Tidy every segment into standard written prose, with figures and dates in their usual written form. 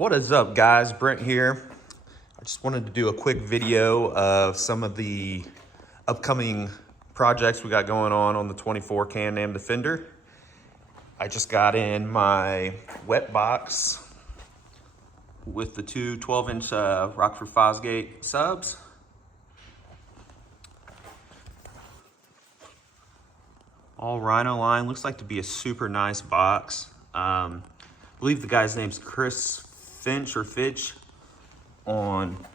What is up, guys? Brent here. I just wanted to do a quick video of some of the upcoming projects we got going on the 24 Can-Am Defender. I just got in my wet box with the two 12-inch Rockford Fosgate subs. All Rhino line, looks like to be a super nice box. I believe the guy's name's Chris Finch or Fitch on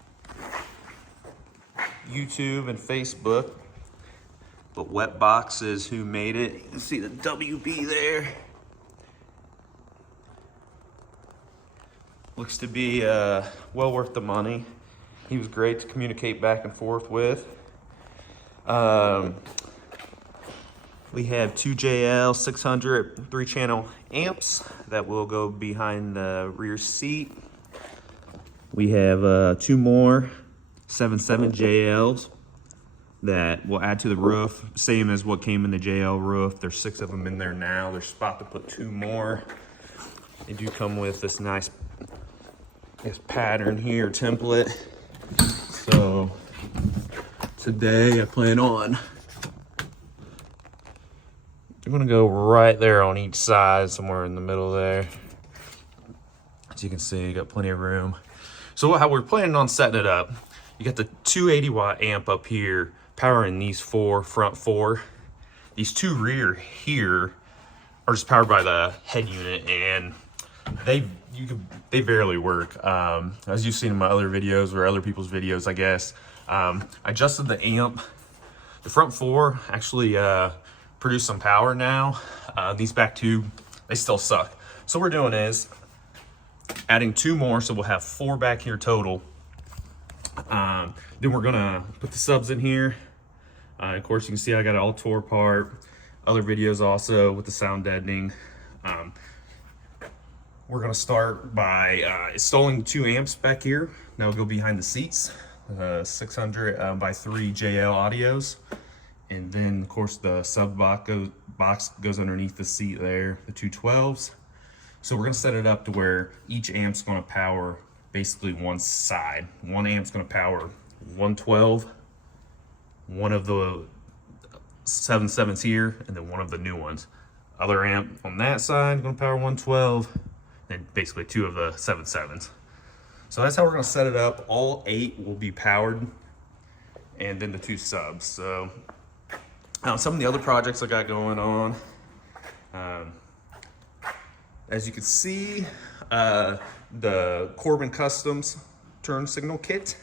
YouTube and Facebook. But Wet Box is who made it. You can see the WB there. Looks to be well worth the money. He was great to communicate back and forth with. We have two JL 600 3-channel amps that will go behind the rear seat. We have two more 7.7 JLs that will add to the roof, same as what came in the JL roof. There's 6 of them in there now. There's spot to put 2 more. They do come with this nice pattern here, template. So today I plan on, I'm gonna go right there on each side, somewhere in the middle there. As you can see, you got plenty of room. So how we're planning on setting it up, you got the 280 watt amp up here, powering these front four. These 2 rear here are just powered by the head unit, and they barely work. As you've seen in my other videos or other people's videos, I guess. I adjusted the amp. The front 4 actually produce some power now. These back 2, they still suck. So what we're doing is adding 2 more, so we'll have 4 back here total. Then we're gonna put the subs in here. Of course, you can see I got an all tore apart. Other videos also with the sound deadening. We're gonna start by installing 2 amps back here. Now we'll go behind the seats. 600 by 3 JL audios. And then, of course, the sub box goes underneath the seat there, the 2 12s. So we're gonna set it up to where each amp's gonna power basically one side. One amp's gonna power 112, one of the 7.7s here, and then one of the new ones. Other amp on that side gonna power 112, and basically 2 of the 7.7s. So that's how we're gonna set it up. All 8 will be powered, and then the 2 subs. So some of the other projects I got going on, as you can see, the Corbin Customs turn signal kit.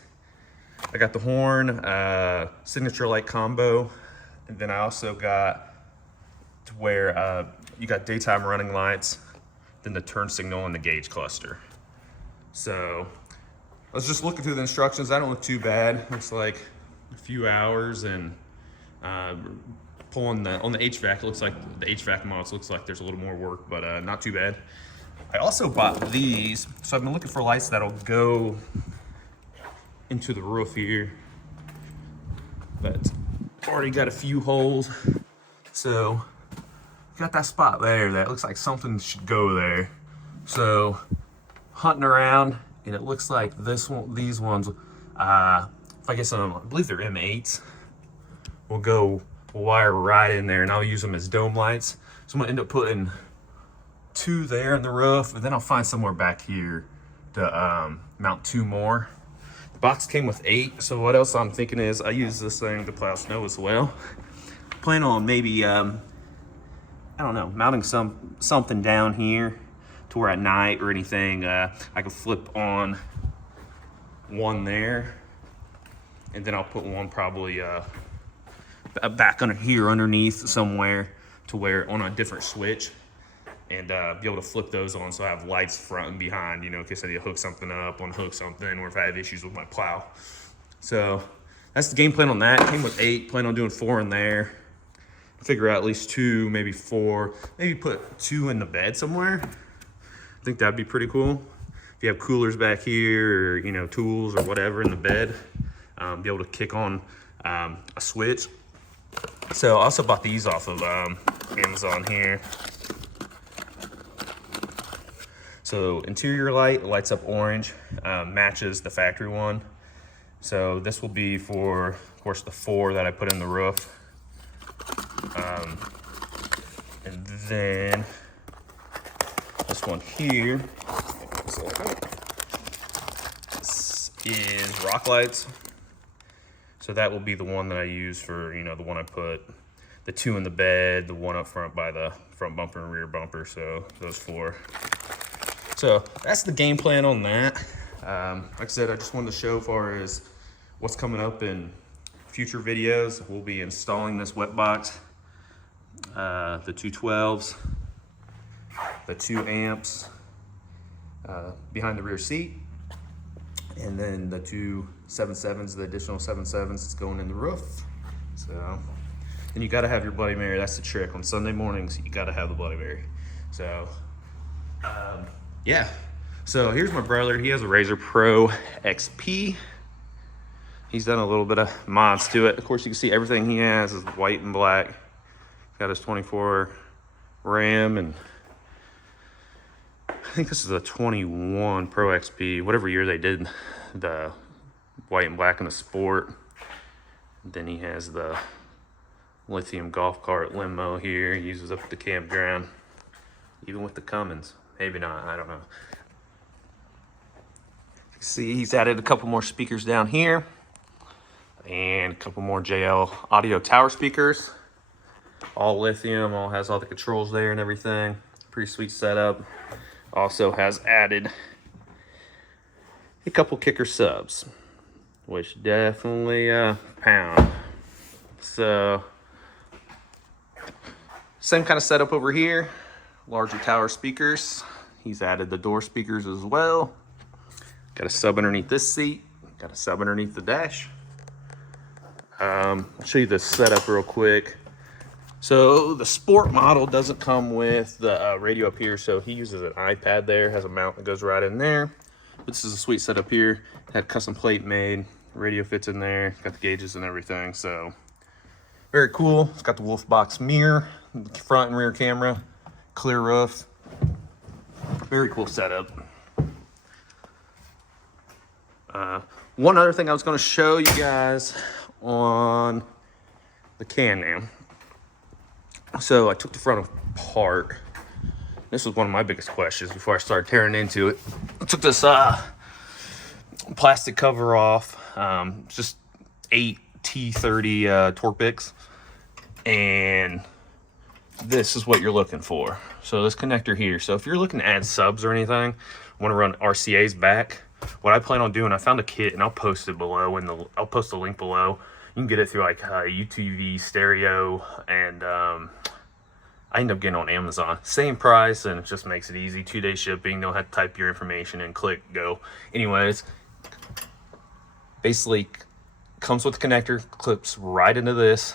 I got the horn, signature light combo, and then I also got to where you got daytime running lights, then the turn signal and the gauge cluster. So I was just looking through the instructions. That don't look too bad. Looks like a few hours, and pulling on the HVAC, it looks like the HVAC mods looks like there's a little more work, but not too bad. I also bought these, so I've been looking for lights that'll go into the roof here, but already got a few holes. So got that spot there that looks like something should go there. So hunting around, and it looks like these ones, I believe they're M8s. We'll wire right in there, and I'll use them as dome lights. So I'm gonna end up putting 2 there in the roof, and then I'll find somewhere back here to mount 2 more. The box came with 8, so what else I'm thinking is I use this thing to plow snow as well. Plan on maybe, I don't know, mounting something down here to where at night or anything, I can flip on one there, and then I'll put one probably back under here underneath somewhere to where on a different switch, and be able to flip those on so I have lights front and behind, you know, in case I need to hook something up, unhook something, or if I have issues with my plow. So that's the game plan on that. Came with 8, plan on doing 4 in there. Figure out at least 2, maybe 4, maybe put 2 in the bed somewhere. I think that'd be pretty cool. If you have coolers back here, or, you know, tools or whatever in the bed, be able to kick on a switch. So I also bought these off of Amazon here. So interior light lights up orange, matches the factory one. So this will be for, of course, the 4 that I put in the roof. And then this one here, this is rock lights. So that will be the one that I use for, you know, the one I put the 2 in the bed, the 1 up front by the front bumper and rear bumper. So those 4. So that's the game plan on that. Like I said, I just wanted to show as far as what's coming up in future videos. We'll be installing this wet box, the 2 12s, the 2 amps behind the rear seat, and then the 2 7.7s, the additional 7.7s that's going in the roof. So, and you gotta have your Bloody Mary. That's the trick. On Sunday mornings, you gotta have the Bloody Mary. So, yeah. So here's my brother. He has a Razor Pro XP. He's done a little bit of mods to it. Of course, you can see everything he has is white and black. He's got his 24 RAM, and I think this is a 21 Pro XP, whatever year they did the white and black in the Sport. Then he has the lithium golf cart limo here. He uses up at the campground, even with the Cummins. Maybe not, I don't know. See, he's added a couple more speakers down here and a couple more JL Audio tower speakers. All lithium, all has all the controls there and everything. Pretty sweet setup. Also has added a couple kicker subs, which definitely pound. So same kind of setup over here. Larger tower speakers. He's added the door speakers as well. Got a sub underneath this seat. Got a sub underneath the dash. I'll show you the setup real quick. So the Sport model doesn't come with the radio up here, so he uses an iPad there, has a mount that goes right in there. But this is a sweet setup here. Had custom plate made, radio fits in there, got the gauges and everything, so very cool. It's got the Wolf Box mirror, front and rear camera, clear roof. Very cool setup. One other thing I was going to show you guys on the Can-Am. So I took the front apart. This was one of my biggest questions before I started tearing into it. I took this plastic cover off, just 8 T30 Torpex, and this is what you're looking for. So this connector here. So if you're looking to add subs or anything, want to run RCA's back, what I plan on doing, I found a kit and I'll post it below, and I'll post the link below. You can get it through like UTV stereo, and I end up getting on Amazon. Same price, and it just makes it easy. 2-day shipping. Don't have to type your information and click go. Anyways, basically comes with the connector, clips right into this.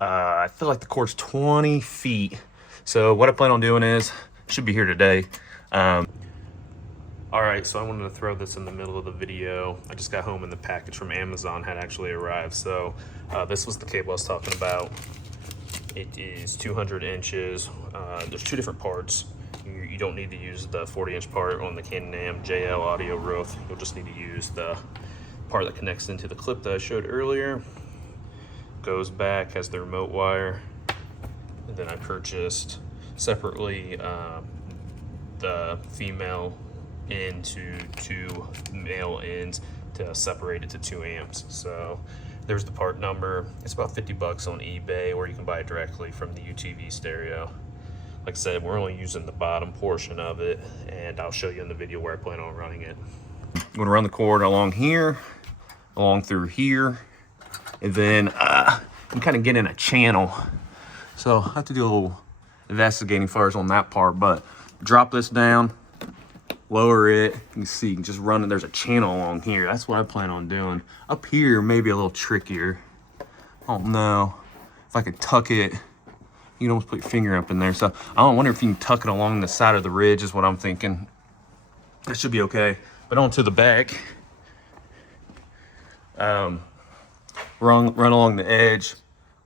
I feel like the cord's 20 feet. So what I plan on doing is, should be here today. All right, so I wanted to throw this in the middle of the video. I just got home and the package from Amazon had actually arrived. So this was the cable I was talking about. It is 200 inches. There's 2 different parts. You don't need to use the 40-inch part on the Can-Am JL Audio roof. You'll just need to use the part that connects into the clip that I showed earlier. Goes back, has the remote wire. And then I purchased separately the female into 2 male ends to separate it to 2 amps. So there's the part number. It's about 50 bucks on eBay, or you can buy it directly from the UTV stereo. Like I said, we're only using the bottom portion of it, and I'll show you in the video where I plan on running it. I'm gonna run the cord along here, along through here, and then I'm kind of getting a channel. So I have to do a little investigating first on that part, but drop this down, lower it. You can see, you can just run it. There's a channel along here. That's what I plan on doing. Up here, maybe a little trickier. I don't know if I could tuck it. You can almost put your finger up in there. So I don't wonder if you can tuck it along the side of the ridge is what I'm thinking. That should be okay. But onto the back. Run along the edge.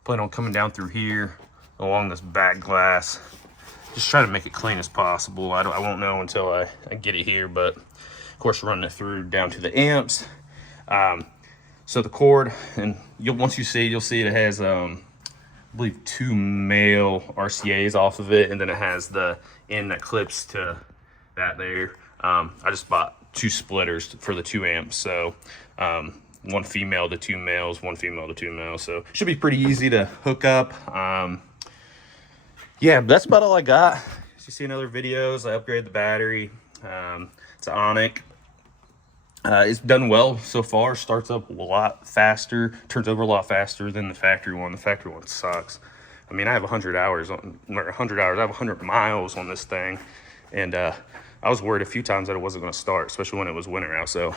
Plan on coming down through here, along this back glass. just try to make it clean as possible. I won't know until I get it here, but of course running it through down to the amps. So the cord, and once you see, you'll see it has I believe 2 male RCAs off of it, and then it has the end that clips to that there. I just bought 2 splitters for the 2 amps, so 1 female to 2 males, 1 female to 2 males, so should be pretty easy to hook up. Yeah, that's about all I got. As you see in other videos, I upgraded the battery. It's an Onic. It's done well so far. Starts up a lot faster, turns over a lot faster than the factory one. The factory one sucks. I mean, I have 100 hours, I have 100 miles on this thing. And I was worried a few times that it wasn't gonna start, especially when it was winter out. So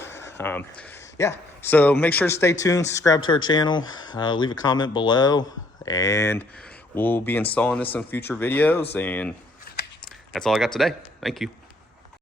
yeah, so make sure to stay tuned, subscribe to our channel, leave a comment below, and we'll be installing this in future videos. And that's all I got today. Thank you.